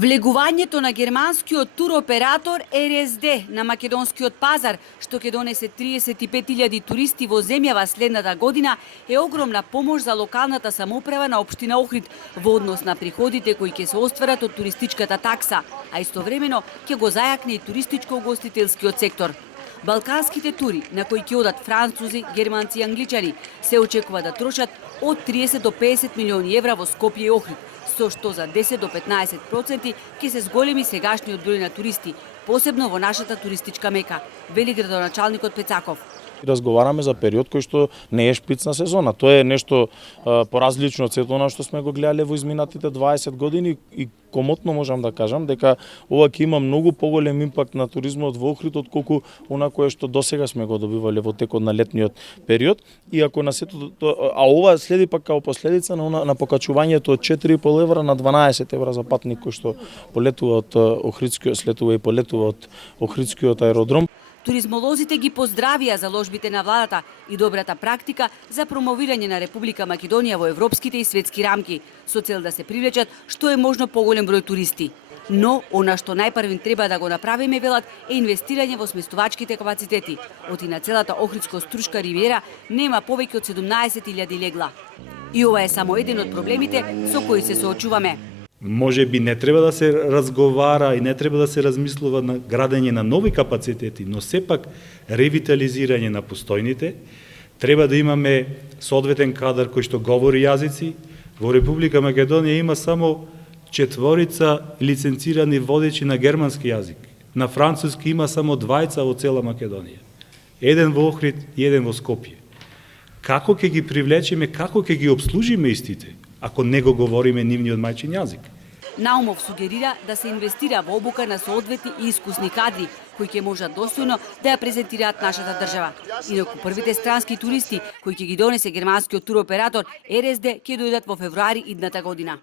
Влегувањето на германскиот туроператор РСД на македонскиот пазар, што ќе донесе 35.000 туристи во земјава следната година, е огромна помош за локалната самоуправа на општина Охрид во однос на приходите кои ќе се остварат од туристичката такса, а истовремено ќе го зајакне и туристичко-угостителскиот сектор. Балканските тури, на кои ќе одат французи, германци и англичани, се очекува да трошат од 30 до 50 милиони евра во Скопје и Охрид, со што за 10 до 15% ќе се зголеми сегашниот број на туристи, посебно во нашата туристичка мека, вели градоначалникот Пецаков. Разговараме за период кој што не е шпицна сезона. Тоа е нешто поразлично од сето она што сме го гледале во изминатите 20 години и комотно можам да кажам дека ова ќе има многу поголем импакт на туризмот во Охрид отколку она кое што досега сме го добивале во текот на летниот период. И ако на сето ова следи пак као последица на покачувањето од 4,5 евра на 12 евра за патник кој што полетува од Охридскиот, слетува и полетува од Охридскиот аеродром. Туризмолозите ги поздравија заложбите на владата и добрата практика за промовирање на Република Македонија во европските и светски рамки, со цел да се привлечат што е можно поголем број туристи. Но, она што најпрвин треба да го направиме, велат, е инвестирање во сместувачките капацитети. Оти на целата Охридско-Струшка ривиера нема повеќе од 17.000 легла. И ова е само еден од проблемите со кои се соочуваме. Може би не треба да се разговара и не треба да се размислува на градење на нови капацитети, но сепак ревитализирање на постојните. Треба да имаме соодветен кадар кој што говори јазици. Во Република Македонија има само 4 лиценцирани водечи на германски јазик. На француски има само 2 во цела Македонија. Еден во Охрид и еден во Скопје. Како ќе ги привлечеме, како ќе ги обслужиме истите, ако не го говориме нивниот мајчин јазик? Наумов сугерира да се инвестира во обука на соодветни и искусни кадри, кои ќе можат достојно да ја презентираат нашата држава. Инаку првите странски туристи, кои ќе ги донесе германскиот туроператор РСД, ќе дојдат во февруари идната година.